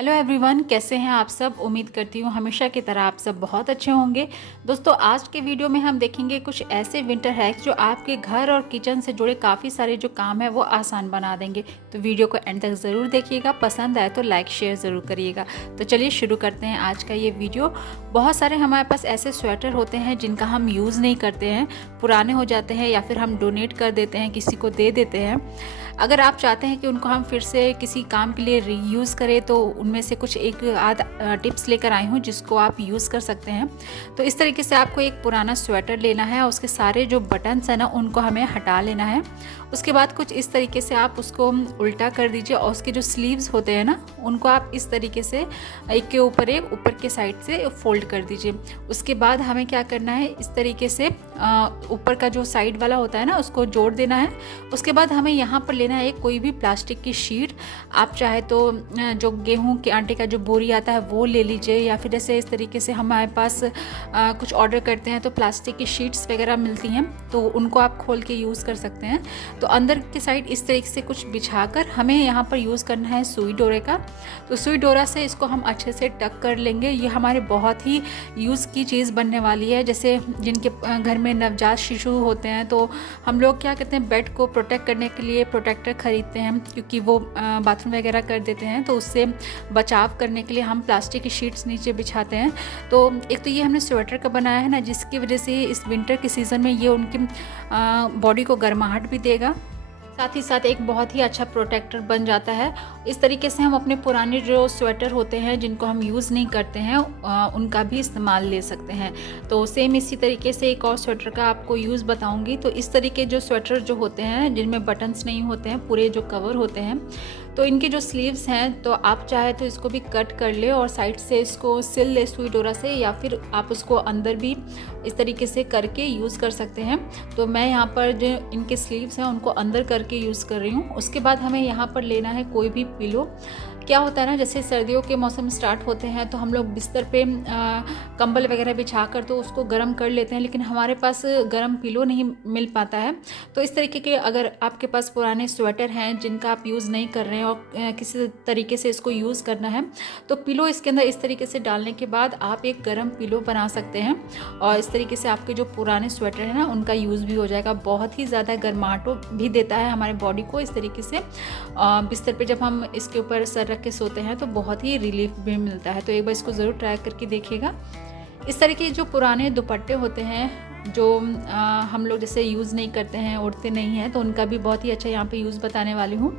Hello everyone, कैसे हैं आप सब। उम्मीद करती हूँ हमेशा की तरह आप सब बहुत अच्छे होंगे। दोस्तों, आज के वीडियो में हम देखेंगे कुछ ऐसे विंटर हैक्स जो आपके घर और किचन से जुड़े काफ़ी सारे जो काम है वो आसान बना देंगे। तो वीडियो को एंड तक ज़रूर देखिएगा, पसंद आए तो लाइक शेयर ज़रूर करिएगा। तो चलिए शुरू करते हैं आज का ये वीडियो। बहुत सारे हमारे पास ऐसे स्वेटर होते हैं जिनका हम यूज़ नहीं करते हैं, पुराने हो जाते हैं या फिर हम डोनेट कर देते हैं, किसी को दे देते हैं। अगर आप चाहते हैं कि उनको हम फिर से किसी काम के लिए रीयूज़ करें तो उनमें से कुछ एक आध टिप्स लेकर आई हूँ जिसको आप यूज़ कर सकते हैं। तो इस तरीके से आपको एक पुराना स्वेटर लेना है और उसके सारे जो बटन्स हैं ना उनको हमें हटा लेना है। उसके बाद कुछ इस तरीके से आप उसको उल्टा कर दीजिए और उसके जो स्लीव्स होते हैं ना उनको आप इस तरीके से एक के ऊपर एक ऊपर के साइड से फोल्ड कर दीजिए। उसके बाद हमें क्या करना है, इस तरीके से ऊपर का जो साइड वाला होता है ना उसको जोड़ देना है। उसके बाद हमें यहाँ पर लेना है एक कोई भी प्लास्टिक की शीट। आप चाहे तो जो गेहूं के आटे का जो बोरी आता है वो ले लीजिए, या फिर जैसे इस तरीके से हमारे पास कुछ ऑर्डर करते हैं तो प्लास्टिक की शीट्स वगैरह मिलती हैं तो उनको आप खोल के यूज़ कर सकते हैं। तो अंदर की साइड इस तरीके से कुछ बिछाकर हमें यहाँ पर यूज़ करना है सुई डोरे का। तो सुई डोरा से इसको हम अच्छे से टक कर लेंगे। ये हमारे बहुत ही यूज़ की चीज़ बनने वाली है। जैसे जिनके घर में नवजात शिशु होते हैं तो हम लोग क्या कहते हैं, बेड को प्रोटेक्ट करने के लिए प्रोटेक्टर खरीदते हैं क्योंकि वो बाथरूम वगैरह कर देते हैं, तो उससे बचाव करने के लिए हम प्लास्टिक की शीट्स नीचे बिछाते हैं। तो एक तो ये हमने स्वेटर का बनाया है ना, जिसकी वजह से इस विंटर के सीज़न में ये उनकी बॉडी को गर्माहट भी देगा, साथ ही साथ एक बहुत ही अच्छा प्रोटेक्टर बन जाता है। इस तरीके से हम अपने पुराने जो स्वेटर होते हैं जिनको हम यूज़ नहीं करते हैं उनका भी इस्तेमाल ले सकते हैं। तो सेम इसी तरीके से एक और स्वेटर का आपको यूज़ बताऊंगी। तो इस तरीके जो स्वेटर जो होते हैं जिनमें बटन्स नहीं होते हैं, पूरे जो कवर होते हैं, तो इनके जो स्लीव्स हैं तो आप चाहे तो इसको भी कट कर ले और साइड से इसको सिल ले सुई डोरा से, या फिर आप उसको अंदर भी इस तरीके से करके यूज़ कर सकते हैं। तो मैं यहाँ पर जो इनके स्लीव्स हैं उनको अंदर करके यूज़ कर रही हूँ। उसके बाद हमें यहाँ पर लेना है कोई भी पिलो। क्या होता है ना, जैसे सर्दियों के मौसम स्टार्ट होते हैं तो हम लोग बिस्तर पे कंबल वगैरह बिछा कर तो उसको गर्म कर लेते हैं, लेकिन हमारे पास गर्म पिलो नहीं मिल पाता है। तो इस तरीके के अगर आपके पास पुराने स्वेटर हैं जिनका आप यूज़ नहीं कर रहे हैं और किसी तरीके से इसको यूज़ करना है, तो पिलो इसके अंदर इस तरीके से डालने के बाद आप एक गर्म पिलो बना सकते हैं और इस तरीके से आपके जो पुराने स्वेटर हैं ना उनका यूज़ भी हो जाएगा। बहुत ही ज़्यादा गर्माहट भी देता है हमारे बॉडी को। इस तरीके से बिस्तर पे जब हम इसके ऊपर सर रख के सोते हैं तो बहुत ही रिलीफ भी मिलता है। तो एक बार इसको ज़रूर ट्राई करके देखिएगा। इस तरह के जो पुराने दुपट्टे होते हैं जो हम लोग जैसे यूज़ नहीं करते हैं, उड़ते नहीं हैं, तो उनका भी बहुत ही अच्छा यहाँ पे यूज़ बताने वाली हूँ।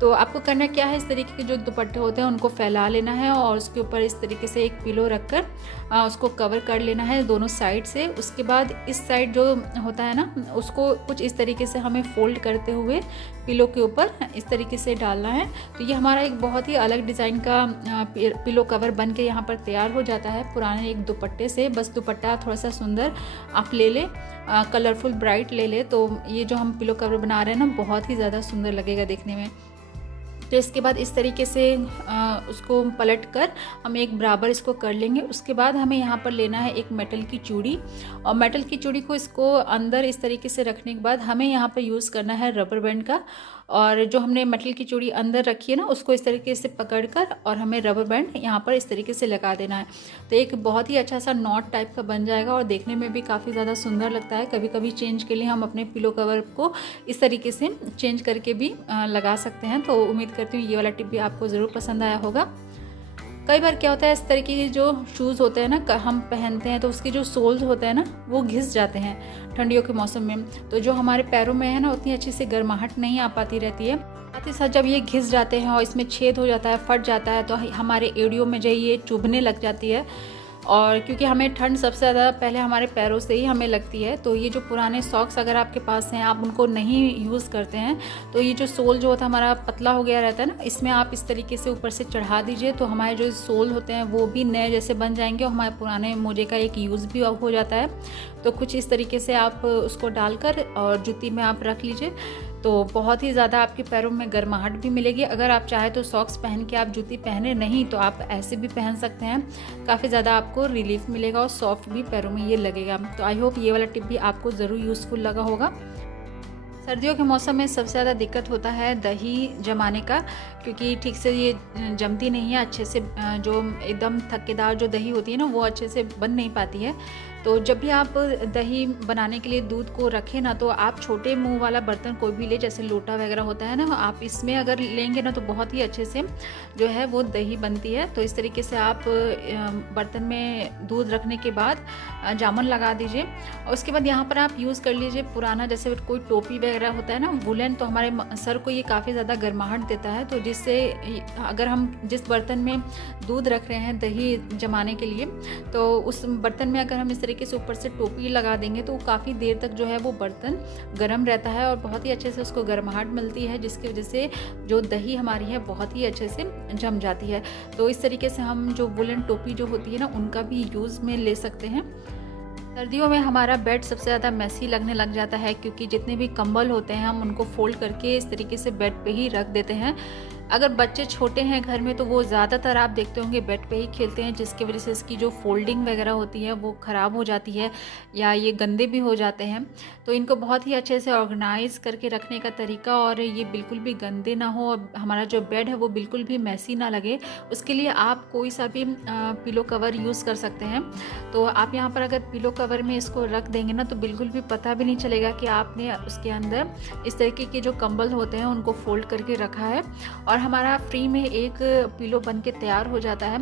तो आपको करना क्या है, इस तरीके के जो दुपट्टे होते हैं उनको फैला लेना है और उसके ऊपर इस तरीके से एक पिलो रखकर उसको कवर कर लेना है दोनों साइड से। उसके बाद इस साइड जो होता है ना उसको कुछ इस तरीके से हमें फोल्ड करते हुए पिलो के ऊपर इस तरीके से डालना है। तो ये हमारा एक बहुत ही अलग डिज़ाइन का पिलो कवर बन के यहाँ पर तैयार हो जाता है पुराने एक दुपट्टे से। बस दुपट्टा थोड़ा सा सुंदर आप ले लें, कलरफुल ब्राइट ले लें, तो ये जो हम पिलो कवर बना रहे हैं ना बहुत ही ज़्यादा सुंदर लगेगा देखने में। तो इसके बाद इस तरीके से उसको पलट कर हम एक बराबर इसको कर लेंगे। उसके बाद हमें यहाँ पर लेना है एक मेटल की चूड़ी, और मेटल की चूड़ी को इसको अंदर इस तरीके से रखने के बाद हमें यहाँ पर यूज़ करना है रबर बैंड का। और जो हमने मेटल की चूड़ी अंदर रखी है ना उसको इस तरीके से पकड़कर और हमें रबर बैंड यहाँ पर इस तरीके से लगा देना है। तो एक बहुत ही अच्छा सा नॉट टाइप का बन जाएगा और देखने में भी काफ़ी ज़्यादा सुंदर लगता है। कभी कभी चेंज के लिए हम अपने पिलो कवर को इस तरीके से चेंज करके भी लगा सकते हैं। तो उम्मीद करती हूँ ये वाला टिप भी आपको ज़रूर पसंद आया होगा। कई बार क्या होता है, इस तरीके के जो शूज़ होते हैं ना हम पहनते हैं तो उसके जो सोल्स होते हैं ना वो घिस जाते हैं ठंडियों के मौसम में। तो जो हमारे पैरों में है ना उतनी अच्छी से गर्माहट नहीं आ पाती रहती है। साथ ही साथ जब ये घिस जाते हैं और इसमें छेद हो जाता है, फट जाता है, तो हमारे एड़ियों में जो ये चुभने लग जाती है। और क्योंकि हमें ठंड सबसे ज़्यादा पहले हमारे पैरों से ही हमें लगती है, तो ये जो पुराने सॉक्स अगर आपके पास हैं आप उनको नहीं यूज़ करते हैं तो ये जो सोल जो होता है हमारा पतला हो गया रहता है ना, इसमें आप इस तरीके से ऊपर से चढ़ा दीजिए तो हमारे जो सोल होते हैं वो भी नए जैसे बन जाएंगे और हमारे पुराने मोजे का एक यूज़ भी हो जाता है। तो कुछ इस तरीके से आप उसको डालकर और जूती में आप रख लीजिए तो बहुत ही ज़्यादा आपके पैरों में गर्माहट भी मिलेगी। अगर आप चाहे तो सॉक्स पहन के आप जूती पहने नहीं तो आप ऐसे भी पहन सकते हैं, काफ़ी ज़्यादा आपको रिलीफ मिलेगा और सॉफ्ट भी पैरों में ये लगेगा। तो आई होप ये वाला टिप भी आपको ज़रूर यूज़फुल लगा होगा। सर्दियों के मौसम में सबसे ज़्यादा दिक्कत होता है दही जमाने का, क्योंकि ठीक से ये जमती नहीं है अच्छे से। जो एकदम थक्केदार जो दही होती है ना, वो अच्छे से बन नहीं पाती है। तो जब भी आप दही बनाने के लिए दूध को रखें ना, तो आप छोटे मुंह वाला बर्तन कोई भी ले, जैसे लोटा वगैरह होता है ना, आप इसमें अगर लेंगे ना तो बहुत ही अच्छे से जो है वो दही बनती है। तो इस तरीके से आप बर्तन में दूध रखने के बाद जामुन लगा दीजिए। और उसके बाद यहाँ पर आप यूज़ कर लीजिए पुराना, जैसे कोई टोपी वगैरह होता है ना वुलन, तो हमारे सर को ये काफ़ी ज़्यादा गर्माहट देता है। तो जिससे अगर हम जिस बर्तन में दूध रख रहे हैं दही जमाने के लिए, तो उस बर्तन में अगर हम इस तरीके से ऊपर से टोपी लगा देंगे तो काफ़ी देर तक जो है वो बर्तन गर्म रहता है और बहुत ही अच्छे से उसको गर्माहट मिलती है, जिसकी वजह से जो दही हमारी है बहुत ही अच्छे से जम जाती है। तो इस तरीके से हम जो वुलन टोपी जो होती है ना, उनका भी यूज़ में ले सकते हैं। सर्दियों में हमारा बेड सबसे ज़्यादा मैसी लगने लग जाता है, क्योंकि जितने भी कंबल होते हैं हम उनको फोल्ड करके इस तरीके से बेड पे ही रख देते हैं। अगर बच्चे छोटे हैं घर में तो वो ज़्यादातर आप देखते होंगे बेड पे ही खेलते हैं, जिसकी वजह से इसकी जो फोल्डिंग वगैरह होती है वो ख़राब हो जाती है या ये गंदे भी हो जाते हैं। तो इनको बहुत ही अच्छे से ऑर्गेनाइज़ करके रखने का तरीका, और ये बिल्कुल भी गंदे ना हो और हमारा जो बेड है वो बिल्कुल भी मैसी ना लगे, उसके लिए आप कोई सा भी पिलो कवर यूज़ कर सकते हैं। तो आप यहाँ पर अगर पिलो कवर में इसको रख देंगे ना, तो बिल्कुल भी पता भी नहीं चलेगा कि आपने उसके अंदर इस तरीके के जो कंबल होते हैं उनको फोल्ड करके रखा है, और हमारा फ्री में एक पिलो बन के तैयार हो जाता है।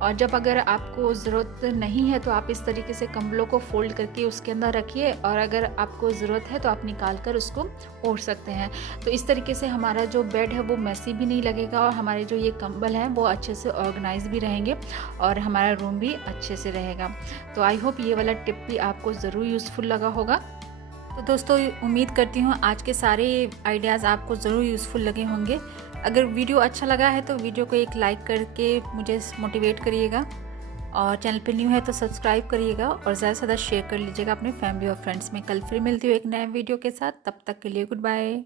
और जब अगर आपको ज़रूरत नहीं है तो आप इस तरीके से कंबलों को फोल्ड करके उसके अंदर रखिए, और अगर आपको ज़रूरत है तो आप निकाल कर उसको ओढ़ सकते हैं। तो इस तरीके से हमारा जो बेड है वो मैसी भी नहीं लगेगा, और हमारे जो ये कंबल हैं वो अच्छे से ऑर्गेनाइज भी रहेंगे, और हमारा रूम भी अच्छे से रहेगा। तो आई होप ये वाला टिप भी आपको ज़रूर यूज़फुल लगा होगा। तो दोस्तों, उम्मीद करती हूँ आज के सारे आइडियाज़ आपको ज़रूर यूज़फुल लगे होंगे। अगर वीडियो अच्छा लगा है तो वीडियो को एक लाइक करके मुझे मोटिवेट करिएगा, और चैनल पे न्यू है तो सब्सक्राइब करिएगा, और ज़्यादा से ज़्यादा शेयर कर लीजिएगा अपने फैमिली और फ्रेंड्स में। कल फिर मिलती हूँ एक नए वीडियो के साथ, तब तक के लिए गुड बाय।